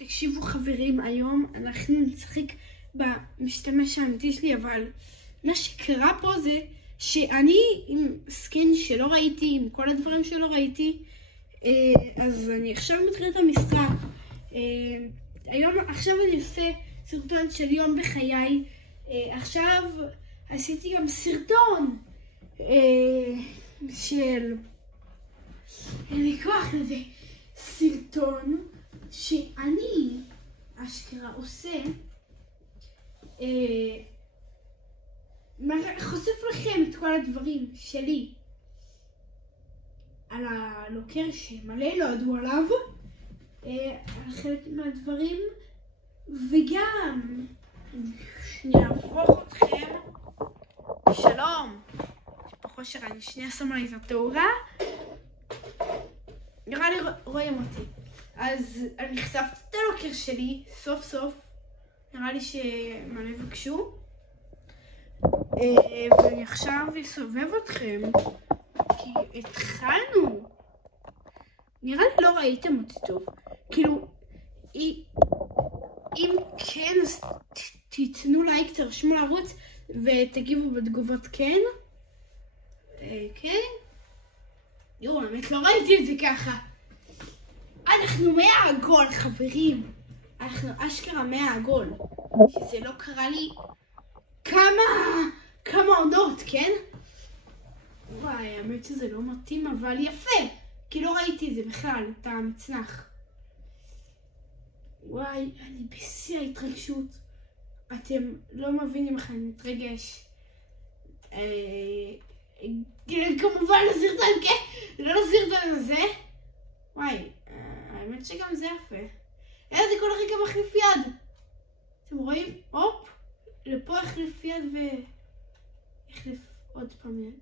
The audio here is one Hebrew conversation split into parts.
תקשיבו חברים, היום אנחנו נשחק במשתמש האמיתי שלי, אבל מה שקרה פה זה שאני עם סקין שלא ראיתי, עם כל הדברים שלא ראיתי, אז אני עכשיו מתחיל את המשחק. עכשיו אני עושה סרטון של יום בחיי. עכשיו עשיתי גם סרטון של... אין לי כוח לזה. סרטון שאני אשכרה עושה, חושף לכם את כל הדברים שלי על הלוקר שמלא לא ידעו עליו, על חלק מהדברים, וגם שנייה אהפוך אתכם. שלום, יש פה חושר, אני שנייה שמה לי את התאורה, נראה לי רואים אותי. אז אני חשפתי את הלוקר שלי סוף סוף, נראה לי שמלא יבקשו, ואני עכשיו אסובב אתכם כי התחלנו. נראה לי לא ראיתם אותי טוב, כאילו אם כן אז תיתנו לייק, תרשמו לערוץ ותגיבו בתגובות כן. כן? יואו, האמת לא ראיתי את זה ככה. אנחנו 100 עגול חברים, אנחנו אשכרה 100 עגול, שזה לא קרה לי כמה עונות, כן? וואי, האמת שזה לא מתאים אבל יפה, כי לא ראיתי את זה בכלל, את המצנח. וואי, אני בשיא ההתרגשות, אתם לא מבינים איך אני מתרגש. כמובן לסרטון, כן? לא לסרטון הזה. וואי, האמת שגם זה יפה. זה כל הרגע מחליף יד. אתם רואים? הופ, לפה החליף יד והחליף עוד פעם יד.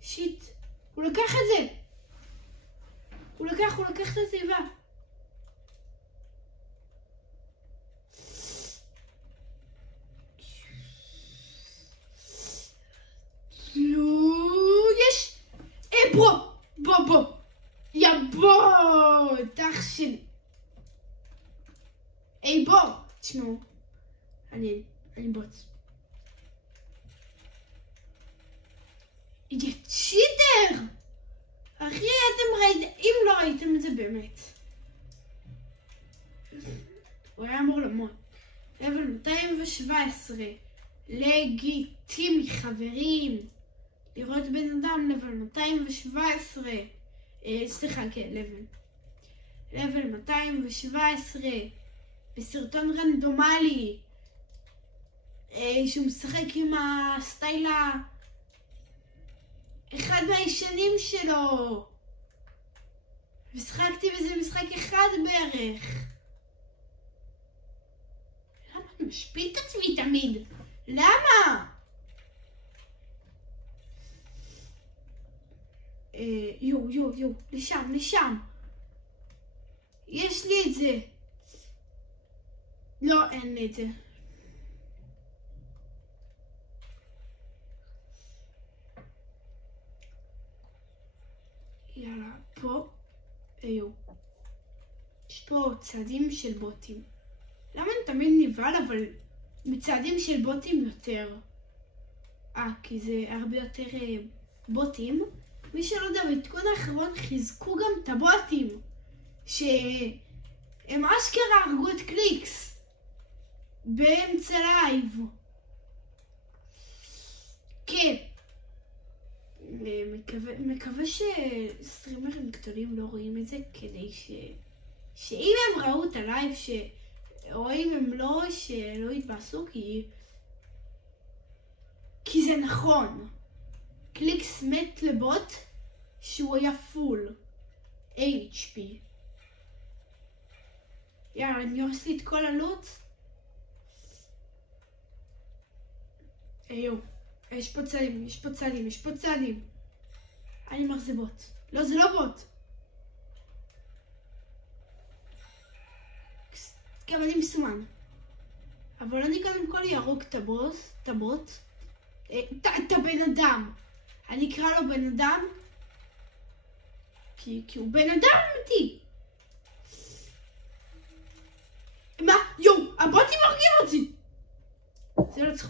שיט, הוא לקח את זה. הוא לקח את התיבה. יש! בוא! יא בוא! תח שלי. בוא! תשמעו, אני בוט. יא צ'יטר! אחי, אתם ראיתם, אם לא ראיתם את זה באמת. הוא היה אמור למות. אבל 217. לגיטימי חברים. לראות בן אדם לבל 217. סליחה, כן, לבל 217. בסרטון רנדומלי. שהוא משחק עם הסטיילה. אחד מהישנים שלו. משחקתי בזה משחק אחד בערך. למה אני משפיל את עצמי תמיד? למה? יו, לשם. יש לי את זה. לא, אין לי את זה. יאללה, פה. יש פה צעדים של בוטים. למה אני תמיד נבהל, אבל מצעדים של בוטים יותר. כי זה הרבה יותר בוטים. מי שלא יודע, בעדכון האחרון חיזקו גם את הבוטים. שהם אשכרה הרגו את קליקס. באמצע לייב. כן. מקווה שסטרימרים גדולים לא רואים את זה, כדי שאם הם ראו את הלייב, או אם הם לא, שלא יתבאסו, כי זה נכון. קליקס מת לבוט שהוא היה פול HP. יאללה, אני עושה את כל הלוט. יש פה צעדים. אני אומר זה בוט. לא, זה לא בוט. גם אני מסומן. אבל אני קודם כל ירוג את הבוט. את הבן אדם. אני אקרא לו בן אדם. כי הוא בן אדם אמיתי.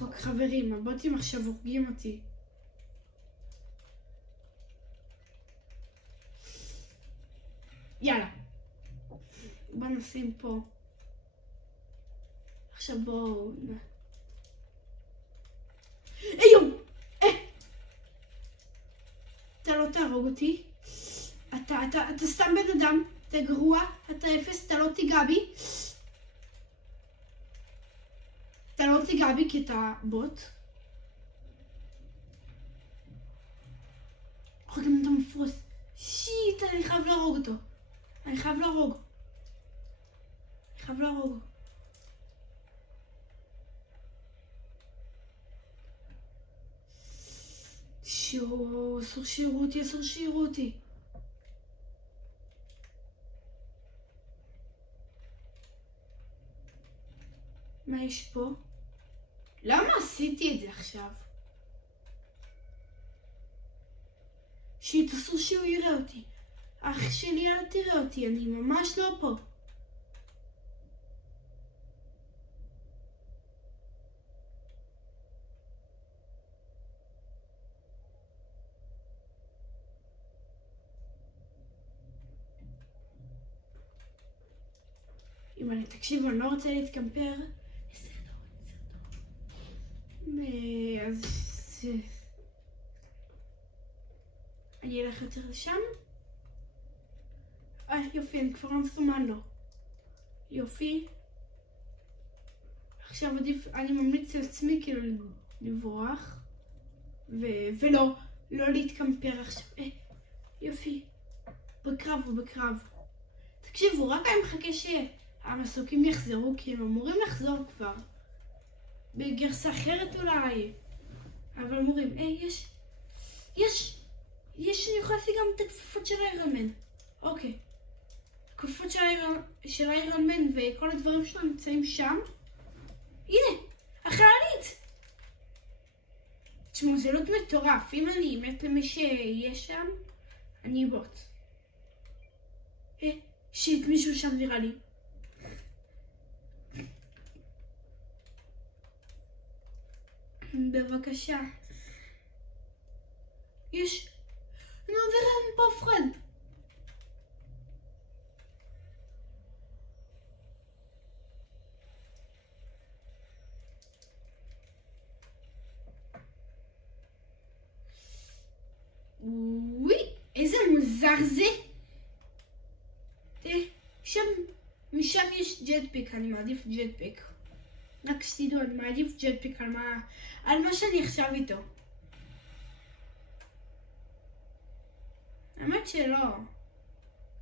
צחוק, חברים, הבוטים עכשיו הורגים אותי. יאללה. בוא נשים פה. עכשיו בואו... איום! אתה לא תהרוג אותי. אתה סתם בן אדם. אתה גרוע, אתה אפס, אתה לא תיגע בי. אתה לא תיגע בי כי אתה בוט. גם אתה מפרוס. שיט, אני חייב להרוג אותו. אני חייב להרוג. אסור שיראו אותי. מה יש פה? למה עשיתי את זה עכשיו? שיט, אסור שהוא יראה אותי. אח שלי, אל תראה אותי, אני ממש לא פה. אם תקשיבו, אני לא רוצה להתקמפר. אז אני אלך יותר לשם. יופי, אני כבר לא מסומן לו. יופי. עכשיו עדיף, אני ממליץ לעצמי כאילו לברוח. ולא להתקמפר עכשיו. יופי. בקרב. תקשיבו, רק אני מחכה שהמסוקים יחזרו, כי הם אמורים לחזור כבר. בגרסה אחרת אולי. אבל אמורים, אני יכולה להשיג גם את הכפפות של איירון מן. אוקיי. הכפפות של איירון מן וכל הדברים שלו נמצאים שם. הנה, החללית! תשמעו, זה לוט מטורף. אם אני מת למי שיש שם, אני בוט. שיט, מישהו שם נראה לי. בבקשה. יש... אני לא יודע אין פה אף אחד. וואי, איזה מוזר זה. משם יש ג'טפק, אני מעדיף ג'טפק. רק שתדעו, אני מעדיף ג'טפק על מה שאני עכשיו איתו. האמת שלא.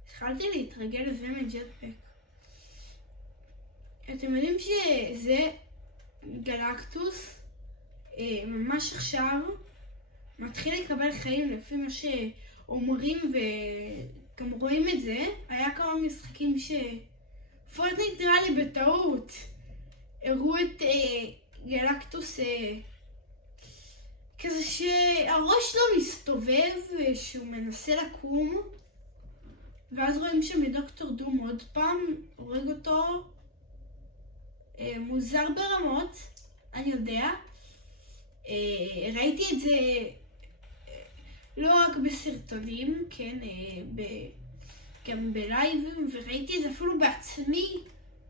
התחלתי להתרגל לזה מג'טפק. אתם יודעים שזה גלקטוס ממש עכשיו מתחיל לקבל חיים לפי מה שאומרים וגם רואים את זה. היה כמה משחקים שפורטנייט נראה לי בטעות הראו את גלקטוס כזה שהראש שלו מסתובב ושהוא מנסה לקום, ואז רואים שמדוקטור דום עוד פעם הורג אותו. מוזר ברמות, אני יודע. ראיתי את זה לא רק בסרטונים, כן, גם בלייבים, וראיתי את זה אפילו בעצמי,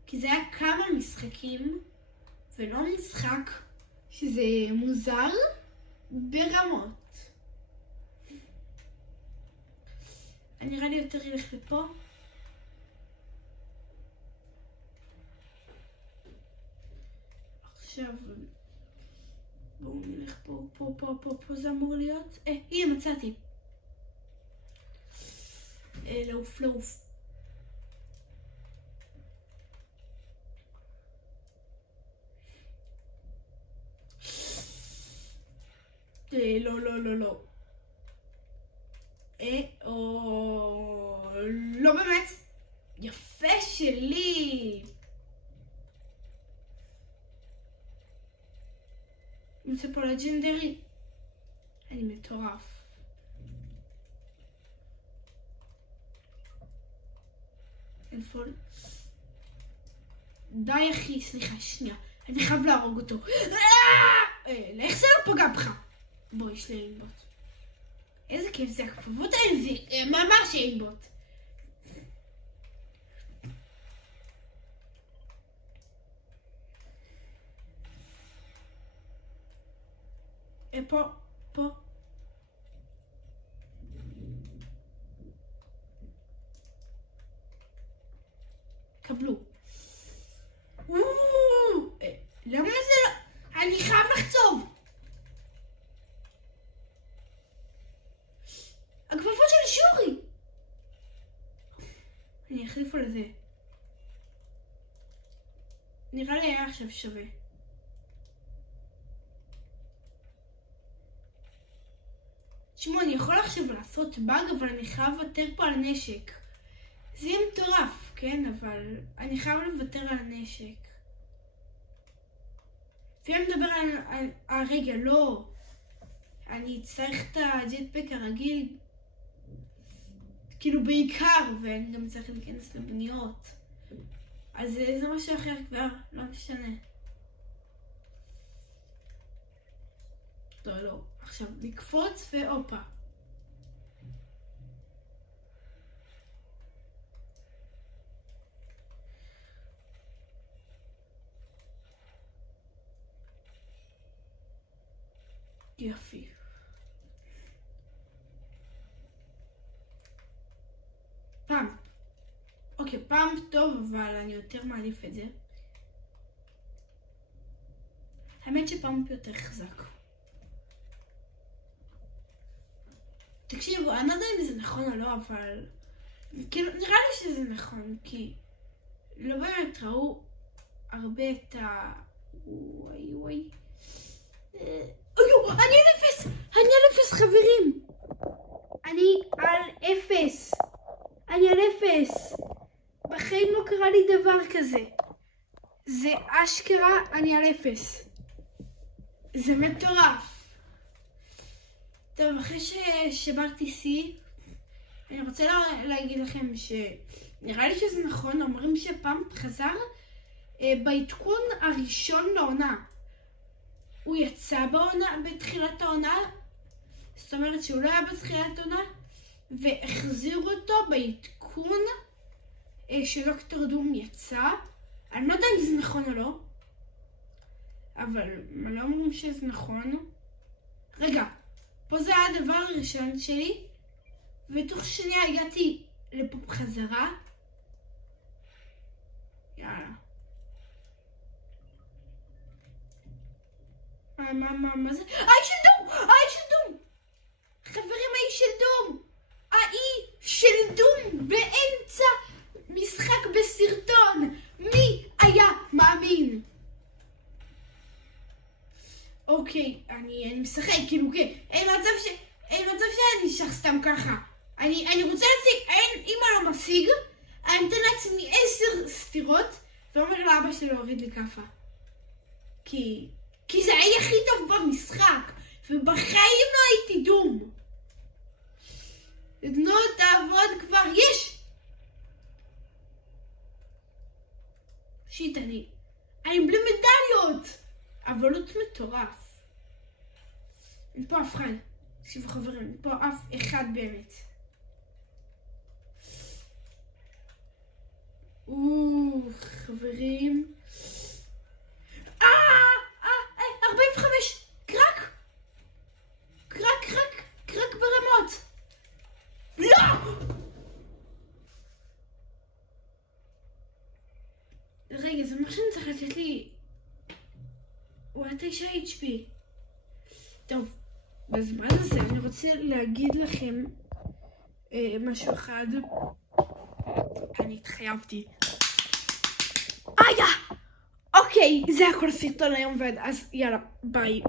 כי זה היה כמה משחקים ולא משחק, שזה מוזר ברמות. אני נראה לי יותר ילך לפה. עכשיו בואו נלך פה זה אמור להיות. הנה מצאתי. לעוף. לא. לא באמת. יפה שלי. נמצא פה לג'נדרי. אני מטורף. אינפול. די אחי, סליחה, שנייה. אני חייב להרוג אותו. איך זה לא פגע בך? בוא, יש לי אינבוט. איזה כיף זה, הכפפות האלה, זה ממש אינבוט. פה. קבלו. למה זה לא? אני חייב לחצוב. הכפפות של שורי. אני אחליף על זה. נראה לי היה עכשיו שווה. תשמעו, אני יכול עכשיו לעשות באג, אבל אני חייב לוותר פה על נשק. זה יהיה מטורף, כן? אבל אני חייב לוותר על הנשק. ואם נדבר על... רגע, לא. אני צריך את הג'טפק הרגיל. כאילו בעיקר, ואני גם צריך להיכנס לבניות. אז זה משהו אחר כבר, לא משנה. לא. עכשיו, לקפוץ ואופה. יפי. פעם. אוקיי, פעם טוב, אבל אני יותר מעדיף את זה. האמת שפעם יותר חזק. תקשיבו, אני לא יודע אם זה נכון או לא, אבל... כאילו, נראה לי שזה נכון, כי... לא באמת ראו הרבה את ה... וואי. אני על אפס, חברים! אני על אפס! בחיים לא קרה לי דבר כזה. זה אשכרה, אני על אפס. זה מטורף. טוב, אחרי ששברתי שיא, אני רוצה להגיד לכם שנראה לי שזה נכון, אומרים שפאמפ חזר בעדכון הראשון לעונה. הוא יצא בתחילת העונה, זאת אומרת שהוא לא היה בתחילת העונה, והחזירו אותו בעדכון שדוקטור דום יצא. אני לא יודע אם זה נכון או לא, אבל לא אומרים שזה נכון. רגע, פה זה היה הדבר הראשון שלי, ותוך שנייה הגעתי לפה בחזרה. יאללה. מה זה? האי של דום! חברים, האי של דום באמצע משחק בסרטון. מי היה מאמין? אוקיי, אני משחק, כאילו, כן. אין מצב שאני נשאר סתם ככה. אני רוצה להשיג, אם אני לא משיג, אני נותן לעצמי 10 סטירות, ואומר לאבא שלי להוריד לי כאפה. כי זה היה הכי טוב במשחק, ובחיים לא הייתי דום. תנו תעבוד כבר, יש! שיט, אני בלי מדליות, אבל עוד מטורף. אין פה אף אחד, תקשיבו חברים, אין פה אף אחד באמת. חברים. 45, קרק ברמות. לא! רגע, זה מה שאני צריך לתת לי. הוא היה 9 HP. טוב, בזמן הזה אני רוצה להגיד לכם משהו אחד. אני התחייבתי. אוקיי, זה הכל הסרטון היום, אז יאללה, ביי.